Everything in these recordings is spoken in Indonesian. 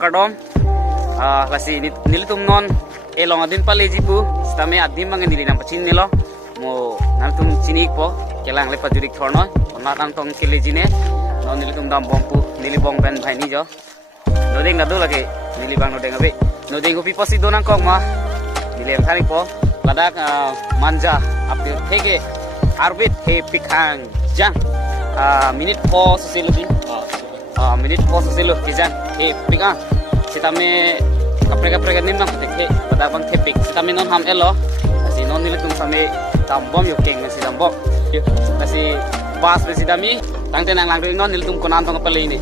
kadom lasi nilitum non elong adin paleji pu stame adim mangen nili nam pachin nilo mo nalitum chinik po kelang lepa jurik thorno onakang tong keleji ne non nilitum dam bompu nili bong ben bhai ni jo noding nadu lagi nili bang nodeng abe noding upi posi donang kong ma nili em thani po ladak manja apir thege arbit he pikhang jang minit po sesilu minit po sesilu kijan he pikang sitame kapre nin mang pete pada bang tepik sitame non ham elo asi non nilitum same tambom yo keng si tambom asi bas besi dami tangte nang lang non nilitum konan tong pale ini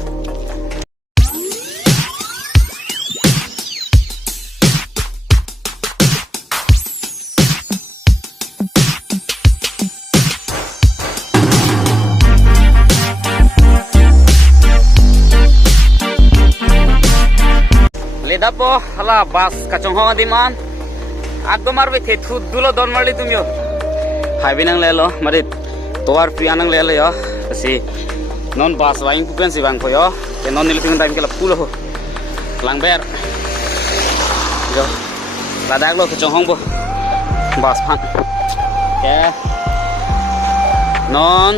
leda po hala bas kacong hong adiman agdo marbe the thud dulo don marli tum yo highway nang lelo mari towar priya nang lelo yo si non bas waing pupen si bang ko yo ke non niliting time ke la pulo ho langber yo ladak lo kacong hong bo bas phan ke non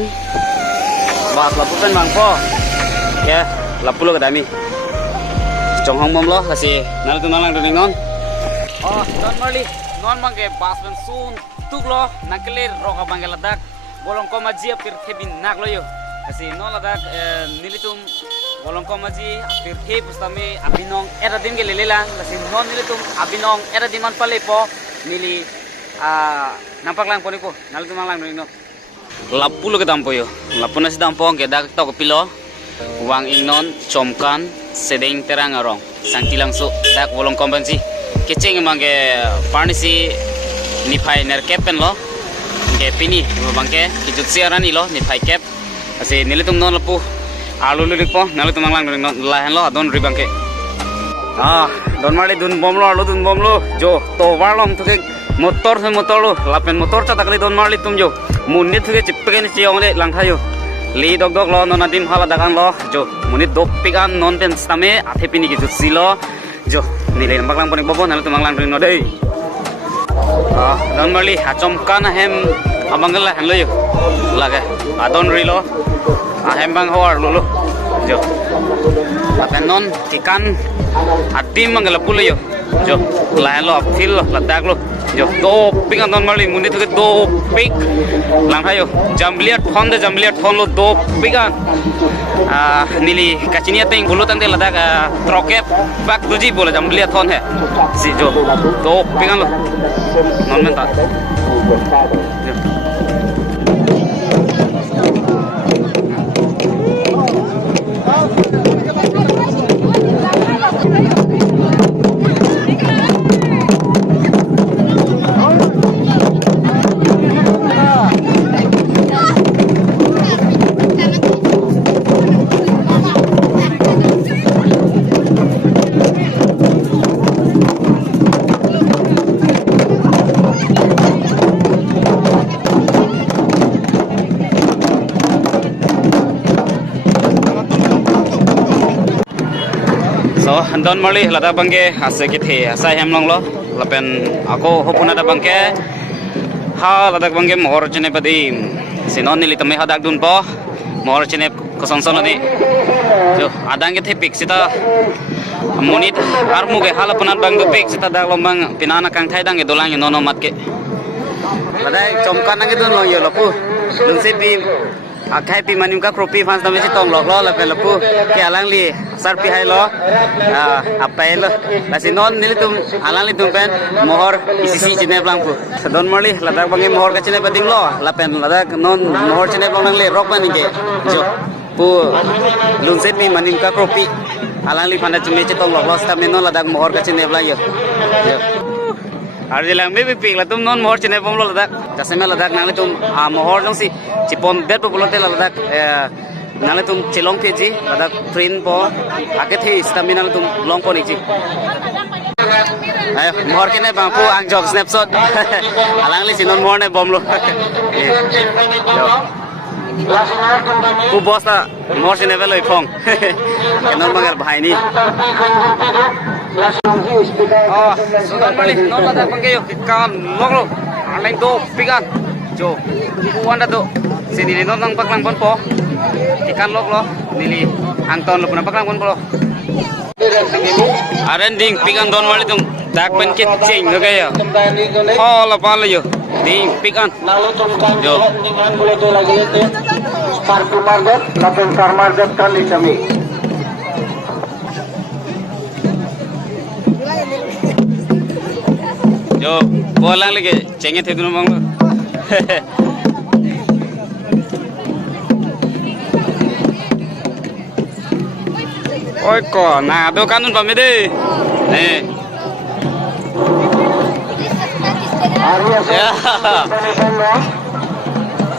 bas la pupen bang po ke la pulo ke dami Chong hong mom lo kasi nalang doning non don marli non mangke bas ben sun tuk lo nakle roka bangel ladak bolong ko maji apir thebin nak lo yo kasi non ladak nilitum bolong ko maji apir the pustame abinong era dim ge lelela kasi non nilitum abinong era diman pale po nili nampak lang poni ko nalitum lang doning no lapulo ke dampo yo lapuna si dampo ge dak to ko pilo wang ingnon chomkan sedeng terang arong sangti langso dak bolong kombansi kecing mangge parnisi nifai ner kepen lo ke pini bangke kijut siarani lo nifai kep ase nilitum non lapu alu lulik po nalitum lang non lahen lo adon ribangke don mali dun bom lo alu dun bom lo jo to warlom thuke motor se motor lo lapen motor cha takli don mali tum jo munni thuke chipken chiong le langthayo li dog lo non adim hala dagang lo jo munit dok pikan non pen stame athe pini ki jutsi lo jo nile nambak lang ponik bobo nal tumang lang ring no dei don mali hachom kan hem amangal la hanlo yo laga adon rilo hem bang hawar lo jo apen non kikan adim mangal pulo yo jo la lo fil lo ladak lo jo do ping don mali munit ke do pik lang hayo jambliat thon lo do pikan nili kachinia teng bulu tang de ladak trokep bak duji bola jambliat thon he si jo do pikan lo non menta don mali lada bangke ase kithe asa hemlong lo lapen ako hopuna da bangke ha lada bangke mohor chene padi sinon nili tame hadak dun po mohor chene kosonson adi jo adang ke pik sita monit ar muge hala punan bang do pik sita dak lombang pinana kang thai dang e dolang nono mat ke lada chomkan nang dun lo yo lapu dun se pi akai pi manim ka kropi fans tame si tong lok lo la pe lapu ke alang li sar pi hai lo apai lo lasi non nilitum alang li tum pen mohor isisi chine blang pu don mali ladak bangi mohor ka chine pading lo la pen ladak non mohor chine blang le rok ban ke jo pu lun se pi manim ka kropi alang li phana chume chi tong lok lo sta men non ladak mohor ka chine blang yo ar jilang be pik la tum non mohor chine pom lo ladak jaseme ladak nang le tum mohor jong si chipon bet po bolote ladak nale tum chilong the ji ladak train po ake the stamina tum long po ni ji ayo mohor kene bang pu ang jog snapshot alang li sinon mohor ne bom lo ku bos ta mor sine veloi phong non mangar bhai ni sudan mali non lada pangke yo kan lok lo alai do pikan jo ku wanda do sini non nang paklang pon po ikan lok lo nili anton lo puna paklang pon po arending pikan don mali tum dak pen kit ching lo kaya oh la pa lo yo ding pikan jo Sarku margot, lapeng sar margot kali kami. Yo, bolang lagi, cenget itu nomong lo. Oi kok, nah do kanun pamede. Ya.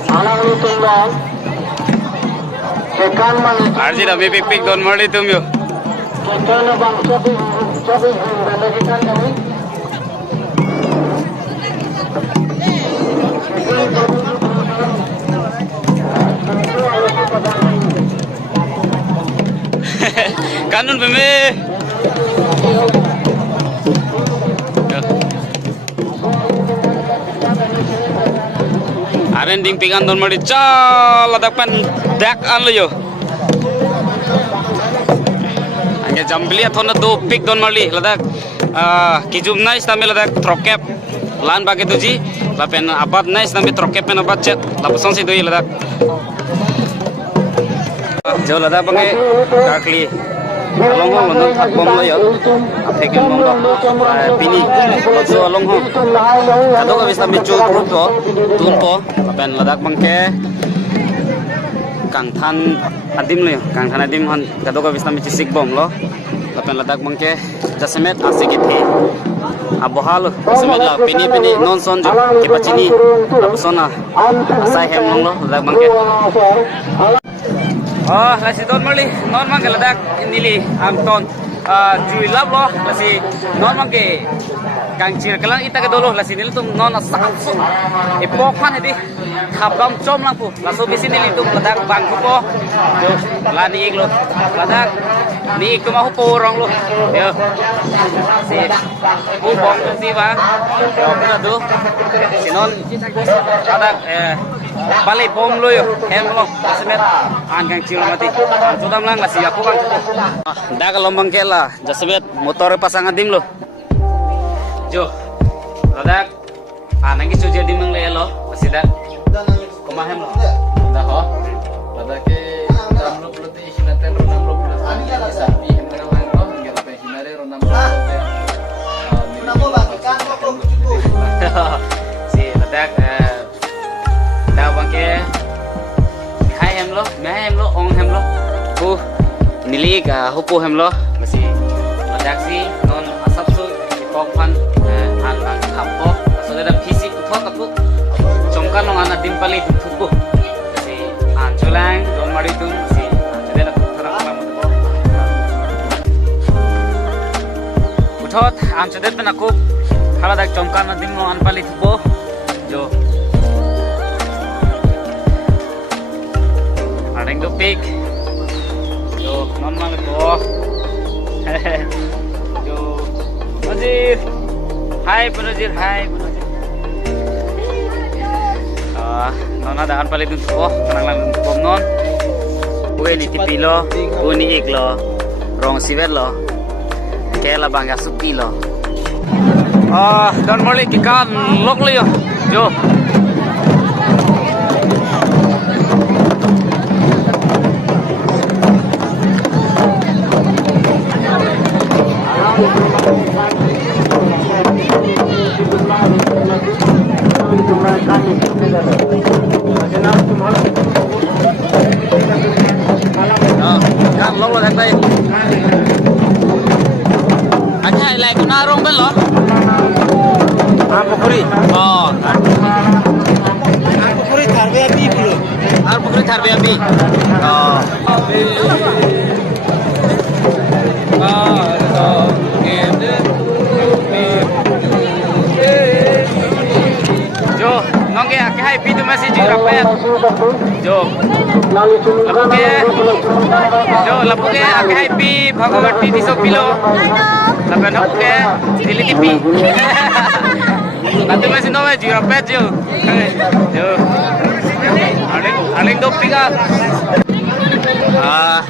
Anak lu tunggal. Sekan mang. Arji dah pipik don mali tum yo. Sekan bang cobi lagi kan kami. Kanun peme. Arending pikan don mali cal ladapan dak an lo yo. Angge jambli athona do pik don mali ladak kijum nais tami ladak trokep lan bagi tuji lapen abad nais tami trokep pen abad chat lapasong si doi ladak jo ladak pange kakli along hong lonon thak bom lo yo apheken bom lo pini jo along hong kado ka bisa micu group to tun po lapen ladak bangke kang than adim lo yo kang than adim hon kado ka bisa micu sik bom lo lapen ladak bangke jasemet asikit he abohal jasemet la pini non son jo kepachini lapsona asai hem lo ladak bangke oh lasi don mali non mang ladak nili amton jui lab lo lasi non mang ke kang chir kalang ita ke dolo lasi nili tum non asak sum epok pan hedi thabam chom lang pu laso bisi nili tum ladak bang po jo lani ik lo ladak ni ik tum po rong lo yo si pu bom si ba yo kana do sinon ladak balik bom lo yo hem lo jasemet an kang chil mati sudam lang lasi aku kang dah kalau bangkela jasemet motor pasang adim lo jo ladak anangi suje dim le lo masih dah kumahem lo dah ho ladak ke dam lo pelati hinaten ronam lo pelati sapi hem nang lang lo ngel pe hinare ronam lo pe namo bagikan lo si ladak dah bangke hai hem lo ong hem lo pu nili ka hupu hem lo masih ladak si non asap su ipok pan an kapo so ada visi utho kapu chongkan long ana dimpali thupu si anjulang don mari tu si anjudena thara kala mo uthot anjudet ben aku hala dak chongkan na dim an pali thupu jo areng do pik jo non mang to jo Najir hai Najir nona dahan pala dun po kanang lang bom non uwe ni tipilo uni iglo rong siverlo kela bangga supilo don moli kikan lokliyo jo kan lo là đây anh hay lại cũng na rong bên lo pokori pokori tharbe abi pulo pokori tharbe abi jo nongge ake hai pitu masih di rapat jo Lapu ke jo lapu ke ake happy bhagawati disopilo lapu lapu ke dili tipi nanti masih nawe jira pet jo aling dopi ka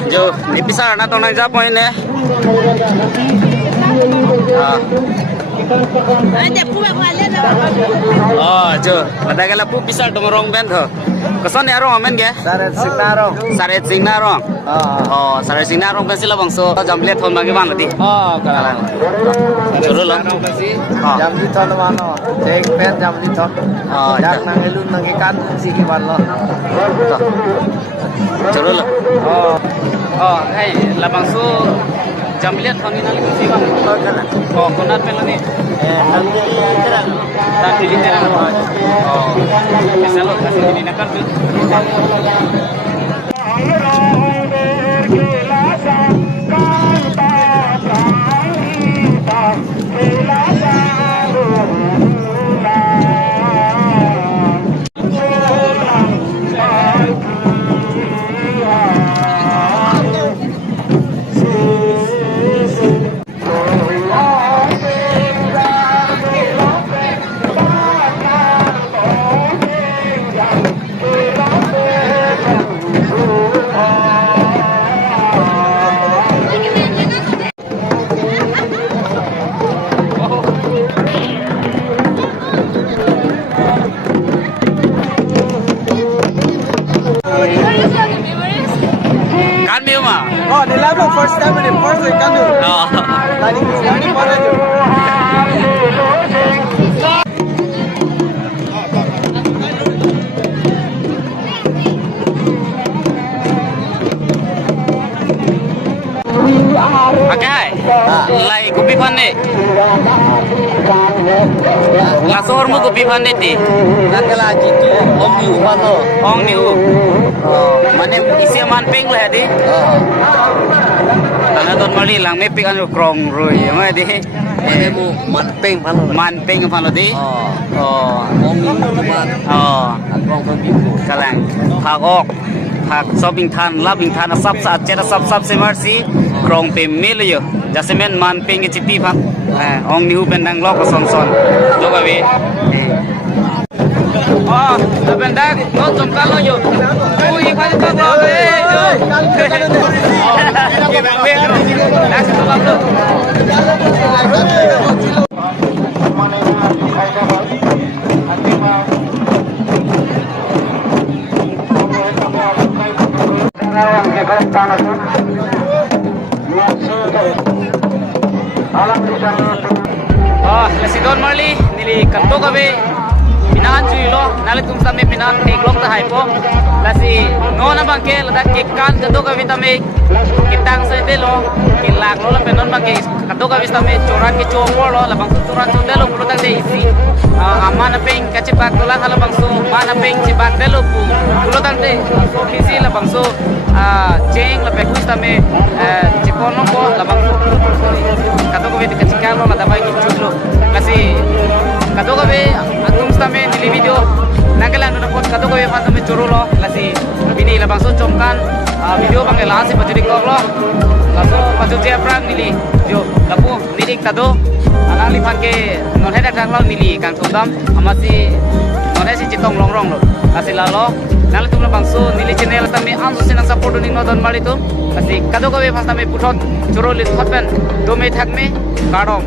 jo dipisah na tong nang japoy ne jo ladai lapu pisah dong rong ben tho kesan ya rong amen ge Saret Singnarong Saret Singnarong kan sila bangso jamlet thon bagi bang tadi kalang Suruh lo. jam di thon mano ceng pen jam di thon jak nang elun nang ikan si kiban lo Suruh lo. Hey, la bangso jamlet thon ni nali si bang. Konat pen lo ni. Tadi di jalan. Bisa lo kasih ini nakal tu. Kan meu mah. oh di level first time in first week kan dulu tadi pada tu Pakai. Lai kopi pane. Lasor mu kopi pane ti. nakala jitu om di umano Ong niu. Mane isi man ping lah di. Tana ton mali lang me ping anu krong rui ma di. mu man peng pano Man ping pano di. om di umano akong begitu Kalang. Phak ok. Phak shopping than loving than sap sa chera sap se marsi krong pe mil yo. Jasemen man ping ki chipi phan. Ong niu pendang lok son son. Do ba we. Bendak, no jomkalo yo. Ui, khali to go be yo. Ke bang be. Dak to bang lo. Lesi don marli nili kanto ka be. Pinan cui lo, nalit tum sami pinan teglong ta hai po. Lasi no na bang ke ladak ke kan kado ka vitame kitang sa de lo, kilak lo la penon bang ke kado ka vitame choran ke chopo lo la bang choran cho de lo puro tak de isi. Amana peng kache bak lo la hala bang so mana peng che bak de lo pu. Puro tak de so kisi la bang so cheng la pe kuis tame chipono ko la bang so kado ka vit kache kan lo la dabai ki chulo. Lasi kado ka be atum stame nili video nagalan na pot kado ko be pan tame churu lo lasi bini la bangso chomkan video bang la se pajuri ko lo laso pajuri aprang nili jo lapu nili kado ala li pan ke non heda tak lo nili kang thudam amasi non he si chitong long rong lo lasi la lo nala tum la bangso nili channel tame ansu sinang support ni no don mali tum lasi kado ko be pan tame puthot churu li thotben do me thak me kadom